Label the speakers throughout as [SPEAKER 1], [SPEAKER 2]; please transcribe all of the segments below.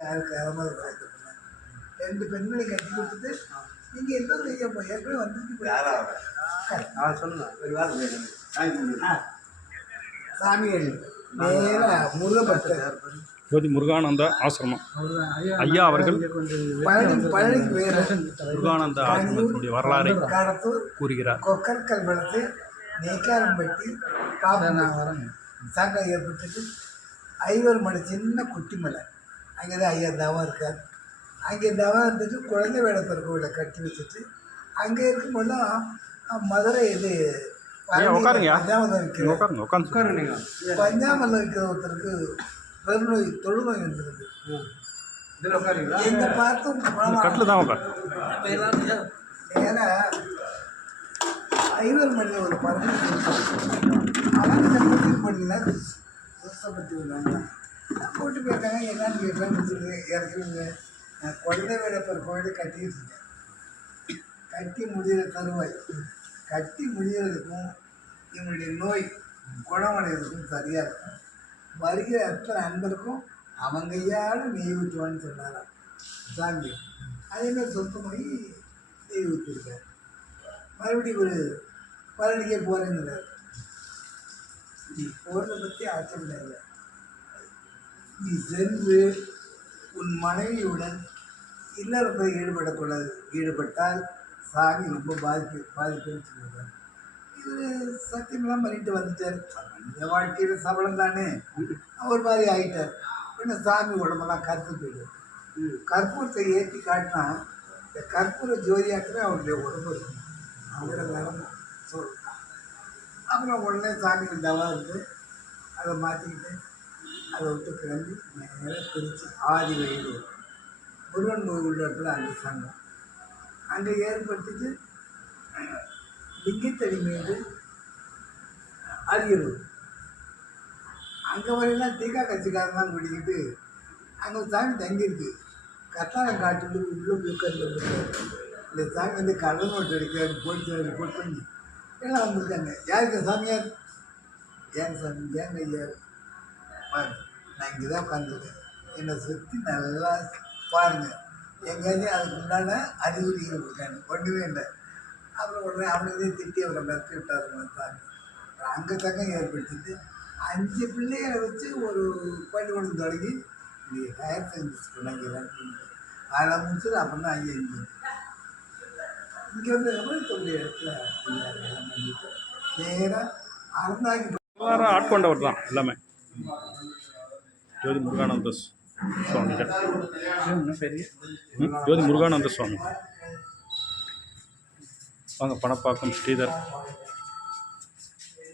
[SPEAKER 1] யாருக்கு அறமாதிரி பார்த்து ரெண்டு பெண்களை கட்டி கொடுத்துட்டு நீங்கள் எந்த ஒரு ஐயா போய்? ஏற்கனவே வந்துட்டு
[SPEAKER 2] நான் கும்பிடு.
[SPEAKER 1] சாமிகள் நேராக முருகப்பட்டர்
[SPEAKER 3] ஜோதி முருகானந்த ஆசிரமம். ஐயா அவர்கள் முருகானந்த ஆசிரமத்தினுடைய வரலாறை
[SPEAKER 1] கடத்தூர்
[SPEAKER 3] கூறுகிறார்.
[SPEAKER 1] கொக்கற்கல் வளர்த்து நெய்க்காரம்பட்டி பாப்பநாவரம் சாங்கம் ஏற்பட்டுட்டு ஐவர் மலை சின்ன குட்டி மலை அங்கே தான் ஐயா தவம் இருக்கார். அங்கே தவம் இருந்துட்டு குழந்தை வேடப்பர் கோவிலை கட்டி வச்சுட்டு அங்கே இருக்கும்போதுலாம் அஹ், மதுரை இது பஞ்சாமதம் வைக்கிற ஒருத்தருக்கு பெருநோய் தொழுநோய் வந்துருக்கு எங்கே பார்த்தும் குணமா-
[SPEAKER 3] கட்டில் தான் உட்கார்.
[SPEAKER 1] ஏன்னா ஐவர் மணியில் ஒரு பரமன் அவன் கூட்டிட்டு போனீங்கன்னா சுத்தப்பட்டு விடுவாங்க போட்டு போயிருக்காங்க என்னன்னு கேட்கலாம் இறக்கி இறக்குவீங்க நான் குழந்தை வேடப்பர் கோயில் கட்டிட்டு கட்டி முடிகிற தருவாய். கட்டி முடிகிறதுக்கும் இவங்களுடைய நோய் குணமடைகிறதுக்கும் சரியாக இருக்கும். வருகிற அத்தனை அன்பருக்கும் அவங்க ஐயாடு நெய் ஊற்றுவான்னு சொன்னாராம். சாமி. அதேமாதிரி சொந்தமாகி நெய் ஊற்றிருக்கார் மறுபடியும் ஒரு பழனிக்கே போகிறேங்கிறார் போகிறத பற்றி ஆச்சரியம் இல்லை நீ சென்று உன் மனைவியுடன் இல்லறத்தை ஈடுபடக்கூடாது ஈடுபட்டால் சாமி ரொம்ப பாதிப்பு பாதிப்புன்னு சொல்லுவார் இவர் சத்தியமெல்லாம் பண்ணிட்டு வந்துட்டார். மனித வாழ்க்கையில் சபலம் தானே. அவர் மாதிரி ஆகிட்டார் பின்ன சாமி உடம்பெல்லாம் கருத்து போயிடும் கற்பூரத்தை ஏற்றி காட்டினா இந்த கற்பூர ஜோதியாக்கிற அவருடைய உடம்பு இருக்கும். அவரோட நிலமை சொல்லுங்க அப்புறம் உடனே சாமி தவா இருந்து அதை மாற்றிக்கிட்டு அதை விட்டு கிளம்பி நேராக பிரித்து ஆதி வயது முருகன் கோவில் உள்ள இடத்துல அங்கே சங்கம். அங்கே ஏற்படுத்திட்டு லிங்கத்தடி மீது அரியலூர். அங்கே வரையெல்லாம் தீகா கட்சிக்காரன் குடிக்கிட்டு அங்கே சாமி தங்கியிருக்கு. கத்தாரம் காட்டுட்டு உள்ளே உட்கார்ந்து இந்த சாமி வந்து கடன் நோட்டு அடிக்க போலீஸ் ரிப்போர்ட் பண்ணி எல்லாம் வந்திருக்காங்க. யாருக்கு சாமியார்? ஏன் சாமி? ஏன் ஐயா? நான் இங்கே தான் உட்காந்துருக்கேன் என்னை சுற்றி நல்லா பாருங்கள் எங்கேயாச்சும் அதுக்கு உண்டான அறிகுறிகள் இருக்காங்க. ஒன்றுமே இல்லை. அப்புறம் உடனே அவனுங்களே திட்டி அவரை மிரட்டி விட்டாருங்க சாமி அங்கே தக்கம் ஏற்படுத்திட்டு அஞ்சு பிள்ளைகளை வச்சு ஒரு பள்ளிக்கூடம் தொடங்கி நீ ஹையர் செகண்டரி பண்ணாங்க அதில் முடிச்சது அப்புறம் தான் ஐயா இங்கே இங்கே வந்து எவ்வளோ தொழில் இடத்துல ஐயா பண்ணிட்டு நேராக அறந்தாங்கி
[SPEAKER 3] ஆட்கொண்டவர் தான் எல்லாமே. ஜோதி முருகானந்த சுவாமிகள் ஜோதி முருகானந்த சுவாமி. வாங்க பணப்பாக்கம் ஸ்ரீதர்.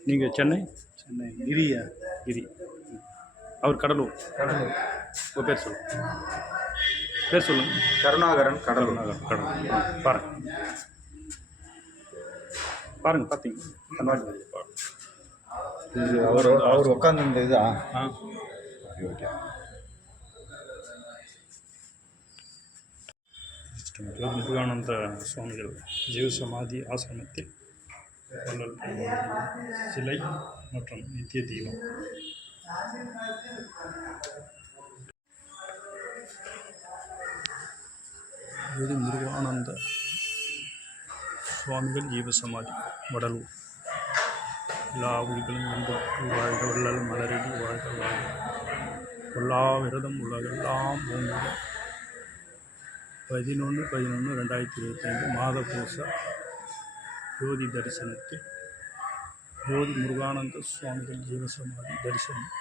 [SPEAKER 3] நீங்கள் சென்னை?
[SPEAKER 2] சென்னை. கிரியா.
[SPEAKER 3] கிரி. அவர் கடலூர்.
[SPEAKER 2] கடலூர்.
[SPEAKER 3] உங்கள் பேர் சொல்லுங்கள் பேர் சொல்லுங்கள்
[SPEAKER 2] கருணாகரன் கடலூர்.
[SPEAKER 3] கடலூர். பாருங்க. பாருங்க பார்த்தீங்க
[SPEAKER 2] அவர் அவர் உட்காந்துருந்த இதா
[SPEAKER 3] ஆ
[SPEAKER 2] ஓகே
[SPEAKER 3] முருகானந்த சுவாமிகள் ஜீவ சமாதி ஆசிரமத்தில் சிலை மற்றும் நித்திய தீபம் ஜோதி முருகானந்த சுவாமிகள் ஜீவ சமாதி வடலூர் எல்லா இன்புற்று வாழ்க வள்ளல் மலரடி வாழ்க வாழ்க எல்லா விரதம் உலகெல்லாம் ஓங்குக பதினொன்று பதினொன்று ரெண்டாயிரத்தி இருபத்தைந்து மாத பூச ஜோதி தரிசனத்தில் ஜோதி முருகானந்த சுவாமிகள் ஜீவசமாதி தரிசனம்.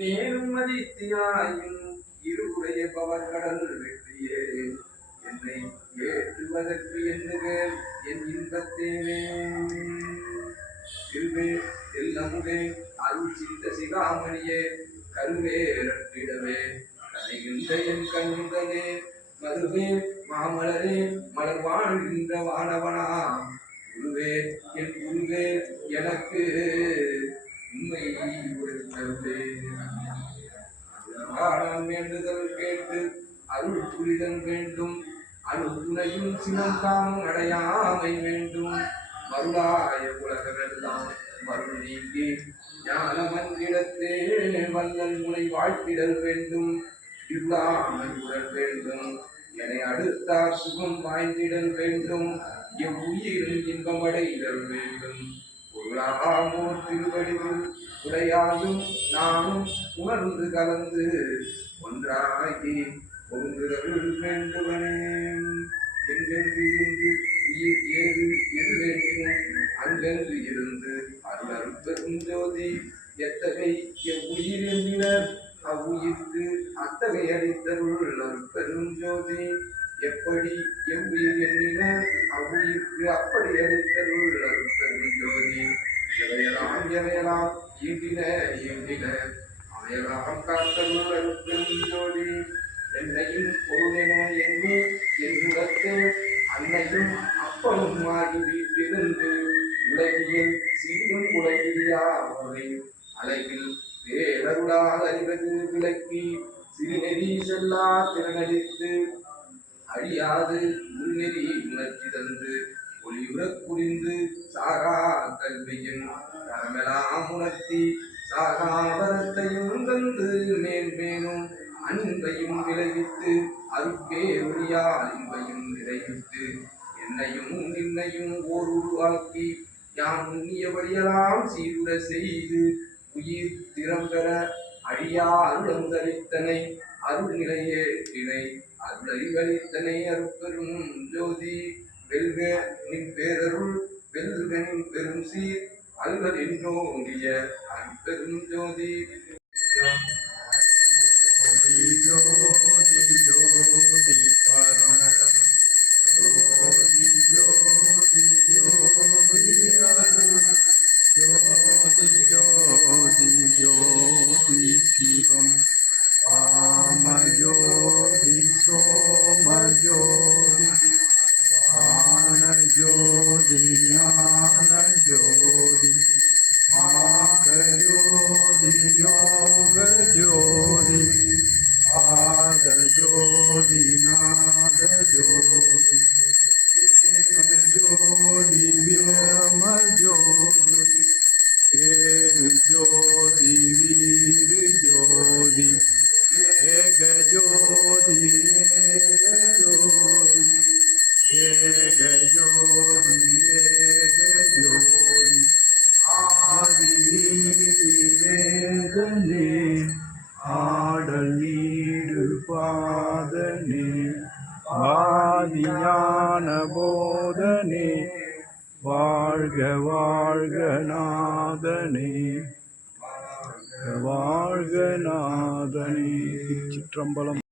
[SPEAKER 4] நேர்மதித்தியாயும் இருவுடைய பவர்கடல் வெற்றியே. என்னை ஏற்றுவதற்கு எண்ணுக என் இன்பத்தேனே. திருவே செல்லமுதே அருள் சித்த சிகாமணியே கருவே ரட்டிடவே கனைகின்ற என் கண்ணுதலே மதுவே மாமலரே மலர் வாழ்கின்ற வானவனா. குருவே என் குருவே எனக்கு உண்மை உரைத்தே வேண்டுதல் கேட்டு அருள் புரிதல் வேண்டும். அருள் சினம் காமம் அடையாமை வேண்டும். மருளாய உலகமெல்லாம் மருள் நீங்கி ஞானமன்றிடத்தே வல்லல் முனை வாழ்த்திடல் வேண்டும். இல்லாமல் உடல் வேண்டும். என அடுத்தார் சுகம் வாய்ந்திடல் வேண்டும். எவ்வுயிரும் இன்பமடைதல் வேண்டும். பொருளாமோ திருவடிவில் உடையாயும் நானும் உணர்ந்து கலந்து ஒன்றாகி பொருந்துதல் வேண்டுவனே எங்கென்று இருந்து உயிர் ஏது எது வேண்டினும் அங்கென்று இருந்து அருள் பெரும் ஜோதி. எத்தகை எவ்வுயிர் எண்ணினர்? அவ்வுயிர்க்கு அத்தகை அளித்தருள் அருட்பெரும் ஜோதி. எப்படி எவ்வுயிர் எண்ணினர்? அவ்வுயிர்க்கு அப்படி அளித்தருள் அருட்பெரும் ஜோதி. இவையெல்லாம் எவையெல்லாம் ஈண்டின ஈண்டின அவையெல்லாம் காத்தருள் அருட்பெரும் ஜோதி. என்னையும் பொருளென எண்ணி என்னுடத்து அன்னையும் அப்பனும் ஆகி வீட்டிலிருந்து உலகியில் சிறிதும் உலகியாவதை அழகில் பேரருளால் அறிவது விளக்கி சிறுநெறி செல்லா திறனடித்து அழியாது உள்நெறி உணர்ச்சி தந்து ஒளியுறக் புரிந்து சாகா கல்வியும் தரமெல்லாம் உணர்த்தி சாகாபரத்தையும் தந்து மேன்மேனும் அன்பையும் விளைவித்து அருகே ஒளியா அன்பையும் நிறைவித்து என்னையும் நின்னையும் ஓர் உருவாக்கி யான் உண்ணியபடியெல்லாம் சீருட செய்து உயிர் திறம்பெற அழியா அருளந்தளித்தனை அருள்நிலையே இணை அருள் அறிவளித்தனை அருட்பெரும் ஜோதி. வெல்க நின் பேரருள் வெல்கனின் பெரும் சீர் அல்வர் என்றோங்கிய அருட்பெரும் ஜோதி
[SPEAKER 3] ஜோதி. பாதனே வாதியான போதனே வாழ்க வாழ்க நாதனே வாழ்க நாதனே. சிற்றம்பலம்.